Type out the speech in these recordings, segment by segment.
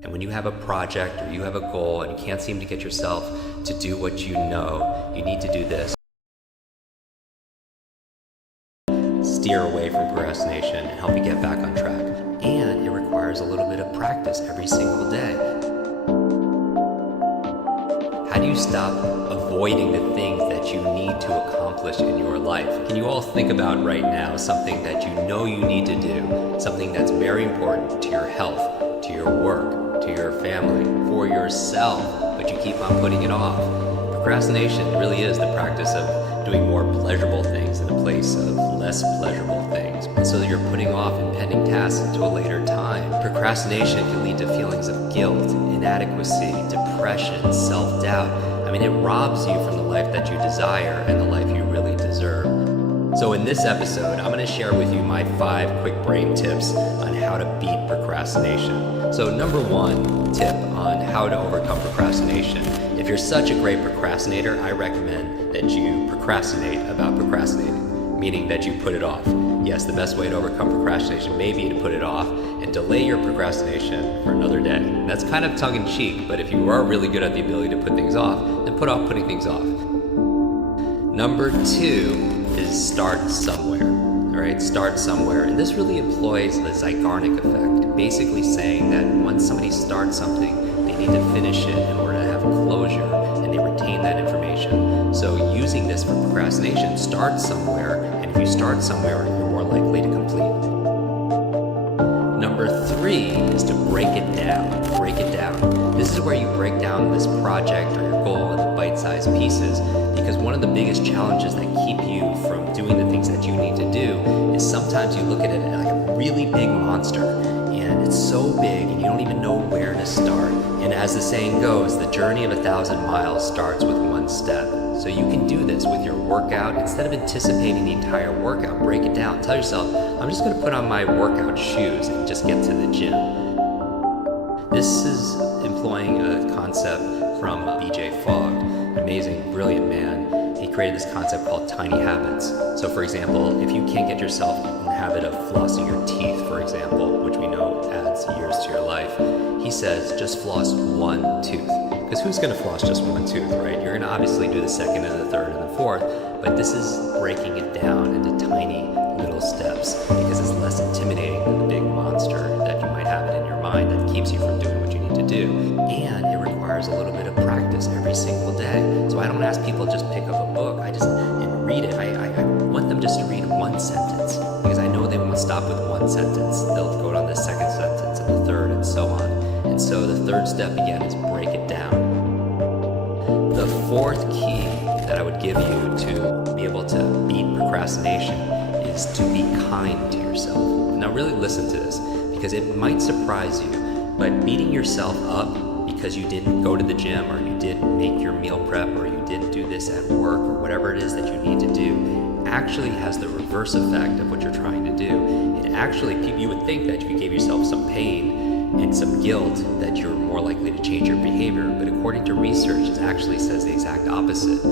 And when you have a project or you have a goal and you can't seem to get yourself to do what you know you need to do this, steer away from procrastination and help you get back on track. And it requires a little bit of practice every single day. How do you stop avoiding the things that you need to accomplish in your life? Can you all think about right now something that you know you need to do, something that's very important to your health, to your work, to your family, for yourself, but you keep on putting it off? Procrastination really is the practice of doing more pleasurable things in a place of less pleasurable things. And so that you're putting off impending tasks into a later time. Procrastination can lead to feelings of guilt, inadequacy, depression, self-doubt. I mean, it robs you from the life that you desire and the life you really deserve. So in this episode, I'm going to share with you my 5 quick brain tips on how to beat procrastination. So number 1 tip on how to overcome procrastination. If you're such a great procrastinator, I recommend that you procrastinate about procrastinating, meaning that you put it off. Yes, the best way to overcome procrastination may be to put it off and delay your procrastination for another day. And that's kind of tongue-in-cheek, but if you are really good at the ability to put things off, then put off putting things off. Number 2 is start somewhere. All right, start somewhere. And this really employs the Zeigarnik effect, basically saying that once somebody starts something, they need to finish it in order to have closure, and they retain that information. So using this for procrastination, start somewhere, and if you start somewhere, you're more likely to complete. Number 3 is to break it down. Break it down. This is where you break down this project or your goal into bite-sized pieces, because one of the biggest challenges that keep you from doing the things that you need to do is sometimes you look at it like a really big monster, and it's so big and you don't even know where to start. And as the saying goes, the journey of 1,000 miles starts with 1 step. So you can do this with your workout. Instead of anticipating the entire workout, break it down. Tell yourself, I'm just going to put on my workout shoes and just get to the gym. This is employing a concept from BJ Fogg, an amazing, brilliant man. He created this concept called tiny habits. So for example, if you can't get yourself in the habit of flossing your teeth, for example, which we know adds years to your life, he says just floss 1 tooth. Because who's going to floss just 1 tooth, right? You're going to obviously do the 2nd and the 3rd and the 4th, but this is breaking it down into tiny little steps because it's less intimidating than the big monster that you might have it in your mind that keeps you from doing what you need to do. And it requires a little bit of practice every single day. So I don't ask people to just pick up a book, and read it. I want them just to read 1 sentence because I know they won't stop with 1 sentence. They'll go on the 2nd sentence and the 3rd and so on. And so the 3rd step again is break it down. The 4th key that I would give you to be able to beat procrastination is to be kind to yourself. Now really listen to this because it might surprise you, but beating yourself up because you didn't go to the gym or you didn't make your meal prep or you didn't do this at work or whatever it is that you need to do actually has the reverse effect of what you're trying to do. It actually, you would think that if you gave yourself some pain and some guilt that you're more likely to change your behavior, but according to research it actually says the exact opposite,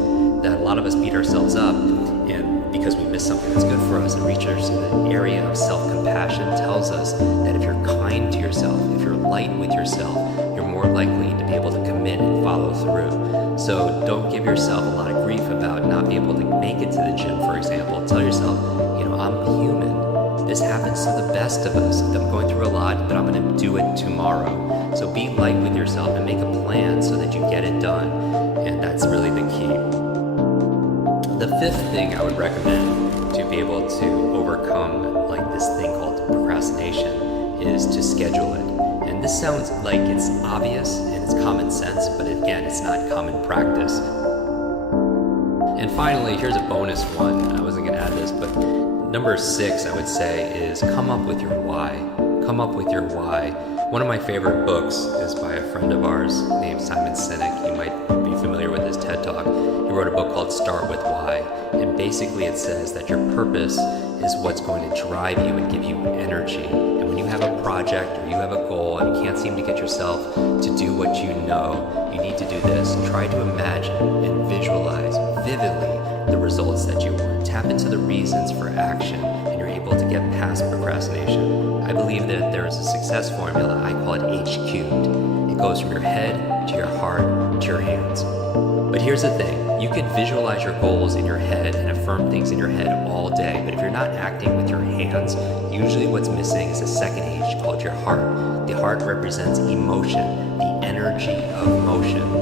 that a lot of us beat ourselves up and because we miss something that's good for us, and research in the area of self-compassion tells us that if you're kind to yourself, if you're light with yourself, you're more likely to be able to commit and follow through. So don't give yourself a lot of grief about not being able to make it to the gym, for example. Tell yourself, I'm human. This happens to the best of us. I'm going through a lot, but I'm going to do it tomorrow. So be light with yourself and make a plan so that you get it done. And that's really the key. The 5th thing I would recommend to be able to overcome like this thing called procrastination is to schedule it. And this sounds like it's obvious and it's common sense, but again, it's not common practice. And finally, here's a bonus one. I wasn't going to add this, but number 6, I would say, is come up with your why. Come up with your why. One of my favorite books is by a friend of ours named Simon Sinek. You might be familiar with his TED Talk. He wrote a book called Start With Why. And basically it says that your purpose is what's going to drive you and give you energy. And when you have a project or you have a goal and you can't seem to get yourself to do what you know you need to do this, try to imagine and visualize vividly the results that you want. Tap into the reasons for action and you're able to get get past procrastination. I believe that there is a success formula. I call it H cubed. It goes from your head to your heart to your hands. But here's the thing, you can visualize your goals in your head and affirm things in your head all day, but if you're not acting with your hands, usually what's missing is the second H called your heart. The heart represents emotion, the energy of motion.